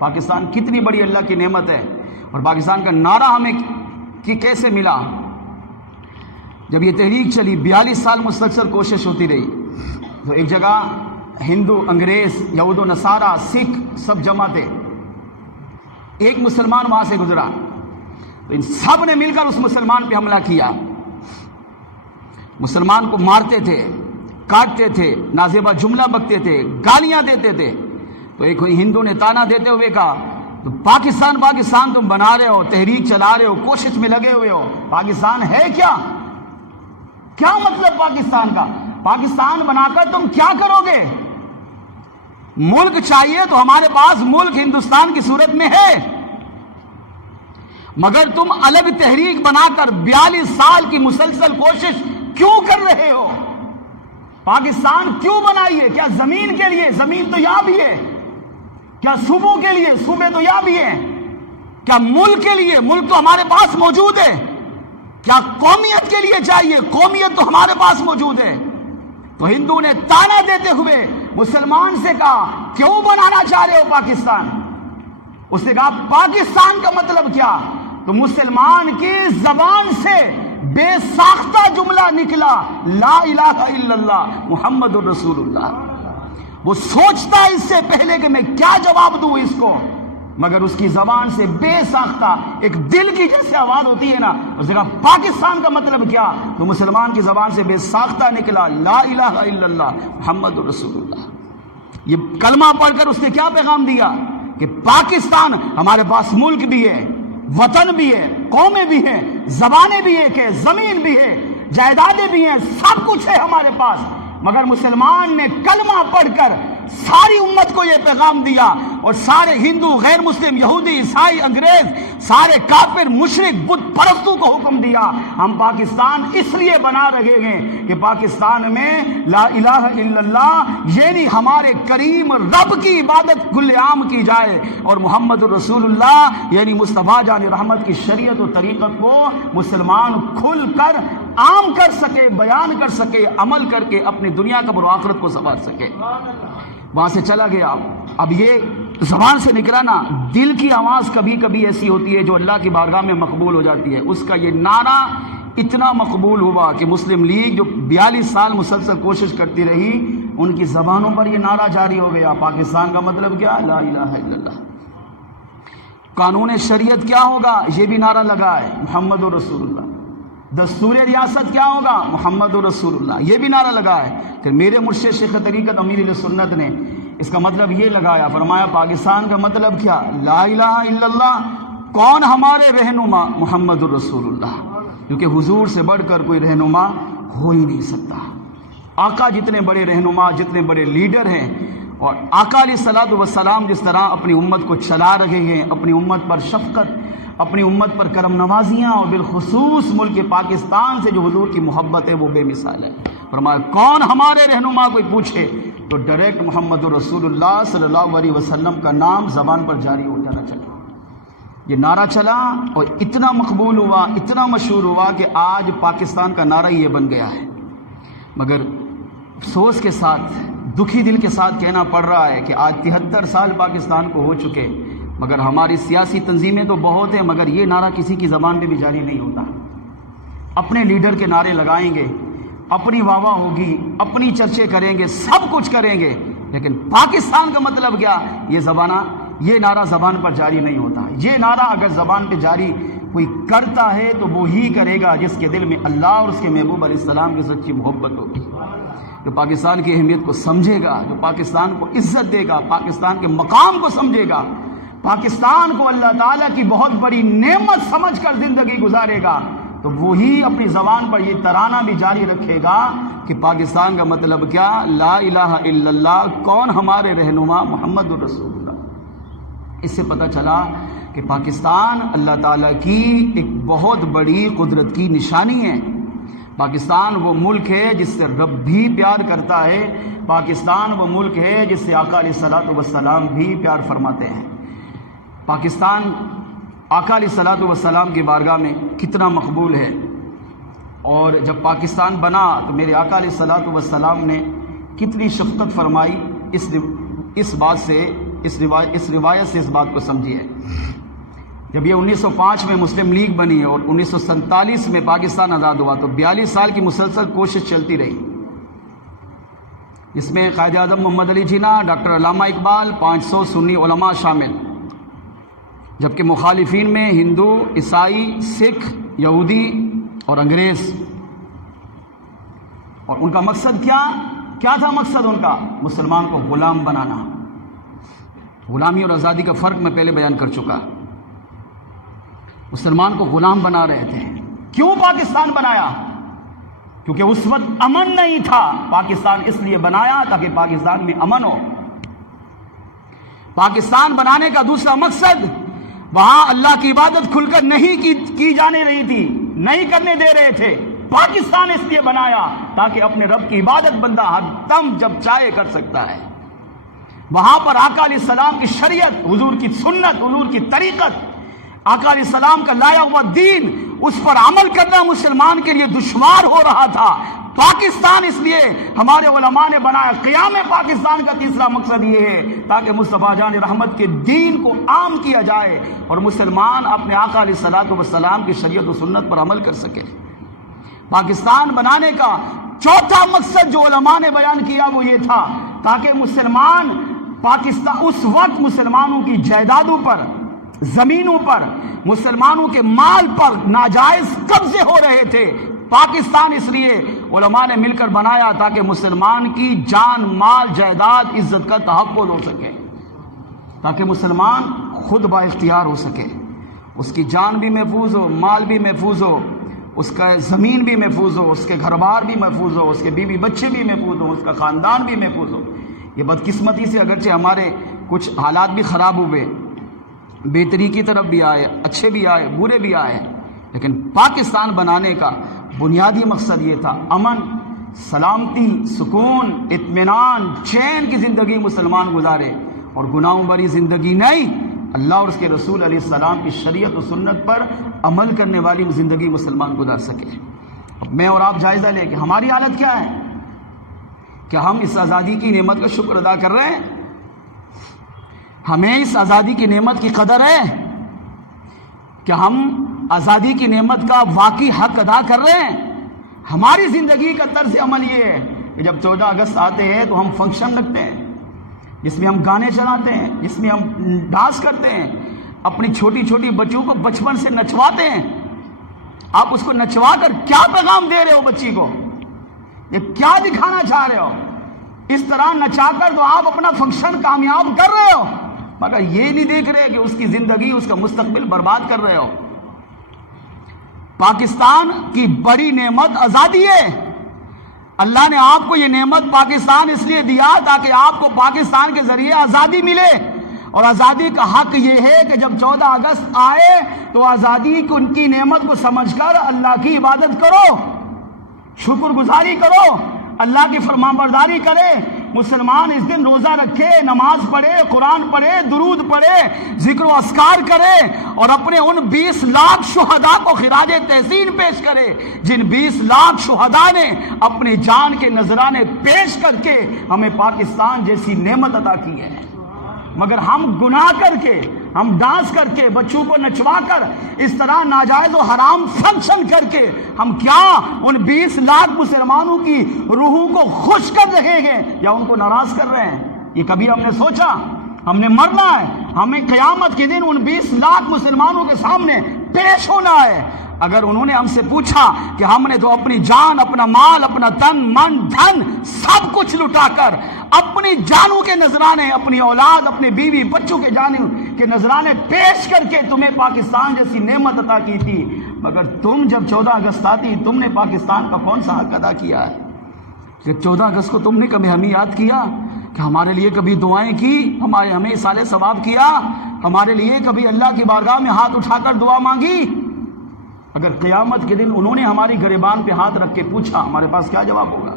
پاکستان کتنی بڑی اللہ کی نعمت ہے. اور پاکستان کا نعرہ ہمیں کیسے ملا؟ جب یہ تحریک چلی 42 سال مسلسل کوشش ہوتی رہی تو ایک جگہ ہندو، انگریز، یہود و نصارہ، سکھ سب جمع تھے. ایک مسلمان وہاں سے گزرا تو ان سب نے مل کر اس مسلمان پہ حملہ کیا. مسلمان کو مارتے تھے، کاٹتے تھے، نازیبا جملہ بکتے تھے، گالیاں دیتے تھے. تو ایک ہندو نے تانا دیتے ہوئے کہا تو پاکستان تم بنا رہے ہو، تحریک چلا رہے ہو، کوشش میں لگے ہوئے ہو، پاکستان ہے کیا؟ کیا مطلب پاکستان کا؟ پاکستان بنا کر تم کیا کرو گے؟ ملک چاہیے تو ہمارے پاس ملک ہندوستان کی صورت میں ہے، مگر تم الگ تحریک بنا کر 42 سال کی مسلسل کوشش کیوں کر رہے ہو؟ پاکستان کیوں بنائی ہے؟ کیا زمین کے لیے؟ زمین تو یہاں بھی ہے. کیا صوبوں کے لیے؟ صوبے تو یہاں بھی ہیں. کیا ملک کے لیے؟ ملک تو ہمارے پاس موجود ہے. کیا قومیت کے لیے چاہیے؟ قومیت تو ہمارے پاس موجود ہے. تو ہندو نے تانا دیتے ہوئے مسلمان سے کہا کیوں بنانا چاہ رہے ہو پاکستان؟ اس نے کہا پاکستان کا مطلب کیا؟ تو مسلمان کی زبان سے بے ساختہ جملہ نکلا، لا الہ الا اللہ محمد الرسول اللہ. وہ سوچتا ہے اس سے پہلے کہ میں کیا جواب دوں اس کو، مگر اس کی زبان سے بے ساختہ ایک دل کی جیسے آواز ہوتی ہے نا، اس نے کہا پاکستان کا مطلب کیا؟ تو مسلمان کی زبان سے بے ساختہ نکلا، لا الہ الا اللہ محمد رسول اللہ. یہ کلمہ پڑھ کر اس نے کیا پیغام دیا کہ پاکستان ہمارے پاس ملک بھی ہے، وطن بھی ہے، قومیں بھی ہیں، زبانیں بھی ایک ہے، زمین بھی ہے، جائیدادیں بھی ہیں، سب کچھ ہے ہمارے پاس. مگر مسلمان نے کلمہ پڑھ کر ساری امت کو یہ پیغام دیا، اور سارے ہندو، غیر مسلم، یہودی، عیسائی، انگریز، سارے کافر، مشرک، بت پرستوں کو حکم دیا ہم پاکستان اس لیے بنا رہے ہیں کہ پاکستان میں لا الہ الا اللہ یعنی ہمارے کریم رب کی عبادت کل عام کی جائے، اور محمد رسول اللہ یعنی مصطفیٰ جان رحمت کی شریعت و طریقت کو مسلمان کھل کر عام کر سکے، بیان کر سکے، عمل کر کے اپنی دنیا قبر و آخرت کو سنوار سکے. وہاں سے چلا گیا. اب یہ زبان سے نکلا نا، دل کی آواز کبھی کبھی ایسی ہوتی ہے جو اللہ کی بارگاہ میں مقبول ہو جاتی ہے. اس کا یہ نعرہ اتنا مقبول ہوا کہ مسلم لیگ جو 42 سال مسلسل کوشش کرتی رہی، ان کی زبانوں پر یہ نعرہ جاری ہو گیا. پاکستان کا مطلب کیا؟ لا الہ الا اللہ. قانون شریعت کیا ہوگا؟ یہ بھی نعرہ لگا ہے، محمد رسول اللہ. دستور ریاست کیا ہوگا؟ محمد رسول اللہ. یہ بھی نعرہ لگا ہے. کہ میرے مرشد شیخ طریقت امیر اہل سنت نے اس کا مطلب یہ لگایا، فرمایا پاکستان کا مطلب کیا؟ لا الہ الا اللہ. کون ہمارے رہنما؟ محمد رسول اللہ. کیونکہ حضور سے بڑھ کر کوئی رہنما ہو ہی نہیں سکتا. آقا جتنے بڑے رہنما، جتنے بڑے لیڈر ہیں، اور آقا علیہ الصلوۃ والسلام جس طرح اپنی امت کو چلا رہے ہیں، اپنی امت پر شفقت، اپنی امت پر کرم نوازیاں، اور بالخصوص ملک پاکستان سے جو حضور کی محبت ہے وہ بے مثال ہے. فرمایا کون ہمارے رہنما؟ کوئی پوچھے تو ڈائریکٹ محمد رسول اللہ صلی اللہ علیہ وسلم کا نام زبان پر جاری ہو جانا چاہیے. یہ نعرہ چلا اور اتنا مقبول ہوا، اتنا مشہور ہوا کہ آج پاکستان کا نعرہ یہ بن گیا ہے. مگر افسوس کے ساتھ، دکھی دل کے ساتھ کہنا پڑ رہا ہے کہ آج 73 سال پاکستان کو ہو چکے، مگر ہماری سیاسی تنظیمیں تو بہت ہیں، مگر یہ نعرہ کسی کی زبان پہ بھی جاری نہیں ہوتا. اپنے لیڈر کے نعرے لگائیں گے، اپنی واہ واہ ہوگی، اپنی چرچے کریں گے، سب کچھ کریں گے، لیکن پاکستان کا مطلب کیا؟ یہ نعرہ زبان پر جاری نہیں ہوتا. یہ نعرہ اگر زبان پہ جاری کوئی کرتا ہے تو وہی کرے گا جس کے دل میں اللہ اور اس کے محبوب علیہ السلام کی سچی محبت ہوگی، جو پاکستان کی اہمیت کو سمجھے گا، جو پاکستان کو عزت دے گا، پاکستان کے مقام کو سمجھے گا، پاکستان کو اللہ تعالیٰ کی بہت بڑی نعمت سمجھ کر زندگی گزارے گا، تو وہی اپنی زبان پر یہ ترانہ بھی جاری رکھے گا کہ پاکستان کا مطلب کیا؟ لا الہ الا اللہ. کون ہمارے رہنما؟ محمد رسول اللہ. اس سے پتہ چلا کہ پاکستان اللہ تعالیٰ کی ایک بہت بڑی قدرت کی نشانی ہے. پاکستان وہ ملک ہے جس سے رب بھی پیار کرتا ہے. پاکستان وہ ملک ہے جس سے آقا علیہ الصلوۃ والسلام بھی پیار فرماتے ہیں. پاکستان آقا علیہ الصلوۃ والسلام کی بارگاہ میں کتنا مقبول ہے، اور جب پاکستان بنا تو میرے آقا علیہ الصلوۃ والسلام نے کتنی شفقت فرمائی. اس بات سے اس روایت سے اس بات کو سمجھیے. جب یہ 1905 میں مسلم لیگ بنی اور 1947 میں پاکستان آزاد ہوا تو 42 سال کی مسلسل کوشش چلتی رہی. اس میں قائد اعظم محمد علی جناح، ڈاکٹر علامہ اقبال، 500 سنی علماء شامل، جبکہ مخالفین میں ہندو، عیسائی، سکھ، یہودی اور انگریز. اور ان کا مقصد کیا تھا؟ مقصد ان کا مسلمان کو غلام بنانا. غلامی اور آزادی کا فرق میں پہلے بیان کر چکا. مسلمان کو غلام بنا رہے تھے. کیوں پاکستان بنایا؟ کیونکہ اس وقت امن نہیں تھا. پاکستان اس لیے بنایا تاکہ پاکستان میں امن ہو. پاکستان بنانے کا دوسرا مقصد، وہاں اللہ کی عبادت کھل کر نہیں کی جانے رہی تھی، نہیں کرنے دے رہے تھے. پاکستان اس لیے بنایا تاکہ اپنے رب کی عبادت بندہ ہر دم جب چاہے کر سکتا ہے. وہاں پر آقا علیہ السلام کی شریعت، حضور کی سنت، حضور کی طریقت، آقا علیہ السلام کا لایا ہوا دین، اس پر عمل کرنا مسلمان کے لیے دشوار ہو رہا تھا. پاکستان اس لیے ہمارے علماء نے بنایا. قیام پاکستان کا تیسرا مقصد یہ ہے تاکہ مصطفیٰ جان رحمت کے دین کو عام کیا جائے اور مسلمان اپنے آقا علیہ السلام کی شریعت و سنت پر عمل کر سکے. پاکستان بنانے کا چوتھا مقصد جو علماء نے بیان کیا وہ یہ تھا تاکہ پاکستان اس وقت مسلمانوں کی جائیدادوں پر، زمینوں پر، مسلمانوں کے مال پر ناجائز قبضے ہو رہے تھے. پاکستان اس لیے علماء نے مل کر بنایا تاکہ مسلمان کی جان، مال، جائیداد، عزت کا تحفظ ہو سکے، تاکہ مسلمان خود با اختیار ہو سکے. اس کی جان بھی محفوظ ہو، مال بھی محفوظ ہو، اس کا زمین بھی محفوظ ہو، اس کے گھر بار بھی محفوظ ہو، اس کے بیوی بچے بھی محفوظ ہو، اس کا خاندان بھی محفوظ ہو. یہ بدقسمتی سے اگرچہ ہمارے کچھ حالات بھی خراب ہوئے، بہتری کی طرف بھی آئے، اچھے بھی آئے، برے بھی آئے، لیکن پاکستان بنانے کا بنیادی مقصد یہ تھا امن، سلامتی، سکون، اطمینان، چین کی زندگی مسلمان گزارے اور گناہوں بھری زندگی نہیں، اللہ اور اس کے رسول علیہ السلام کی شریعت و سنت پر عمل کرنے والی زندگی مسلمان گزار سکے. اب میں اور آپ جائزہ لیں کہ ہماری حالت کیا ہے؟ کیا ہم اس آزادی کی نعمت کا شکر ادا کر رہے ہیں؟ ہمیں اس آزادی کی نعمت کی قدر ہے؟ کیا ہم آزادی کی نعمت کا واقعی حق ادا کر رہے ہیں؟ ہماری زندگی کا طرز عمل یہ ہے کہ جب 14 اگست آتے ہیں تو ہم فنکشن رکھتے ہیں جس میں ہم گانے چلاتے ہیں، جس میں ہم ڈانس کرتے ہیں، اپنی چھوٹی چھوٹی بچوں کو بچپن سے نچواتے ہیں. آپ اس کو نچوا کر کیا پیغام دے رہے ہو بچی کو؟ یہ کیا دکھانا چاہ رہے ہو؟ اس طرح نچا کر تو آپ اپنا فنکشن کامیاب کر رہے ہو، مگر یہ نہیں دیکھ رہے کہ اس کی زندگی، اس کا مستقبل برباد کر رہے ہو. پاکستان کی بڑی نعمت آزادی ہے. اللہ نے آپ کو یہ نعمت پاکستان اس لیے دیا تاکہ آپ کو پاکستان کے ذریعے آزادی ملے. اور آزادی کا حق یہ ہے کہ جب 14 اگست آئے تو آزادی کو، ان کی نعمت کو سمجھ کر اللہ کی عبادت کرو، شکر گزاری کرو، اللہ کی فرمانبرداری کرے. مسلمان اس دن روزہ رکھے، نماز پڑھے، قرآن پڑھے، درود پڑھے، ذکر و اذکار کرے اور اپنے ان 20 لاکھ شہداء کو خراج تحسین پیش کرے جن 20 لاکھ شہداء نے اپنی جان کے نذرانے پیش کر کے ہمیں پاکستان جیسی نعمت عطا کی ہے. مگر ہم گناہ کر کے، ہم ڈانس کر کے، بچوں کو نچوا کر، اس طرح ناجائز و حرام فنکشن کر کے ہم کیا ان 20 لاکھ مسلمانوں کی روحوں کو خوش کر رہے ہیں یا ان کو ناراض کر رہے ہیں؟ یہ کبھی ہم نے سوچا؟ ہم نے مرنا ہے، ہمیں قیامت کے دن ان 20 لاکھ مسلمانوں کے سامنے پیش ہونا ہے. اگر انہوں نے ہم سے پوچھا کہ ہم نے تو اپنی جان، اپنا مال، اپنا تن من دھن سب کچھ لٹا کر اپنی جانوں کے نذرانے، اپنی اولاد، اپنے بیوی بچوں کے جانوں کے نذرانے پیش کر کے تمہیں پاکستان جیسی نعمت عطا کی تھی، مگر تم جب 14 اگست آتی تم نے پاکستان کا کون سا حق ادا کیا ہے؟ کہ 14 اگست کو تم نے کبھی ہمیں یاد کیا کہ ہمارے لیے کبھی دعائیں کی، ہمیں اصالِ ثواب کیا، ہمارے لیے کبھی اللہ کی بارگاہ میں ہاتھ اٹھا کر دعا مانگی؟ اگر قیامت کے دن انہوں نے ہماری گریبان پہ ہاتھ رکھ کے پوچھا، ہمارے پاس کیا جواب ہوگا؟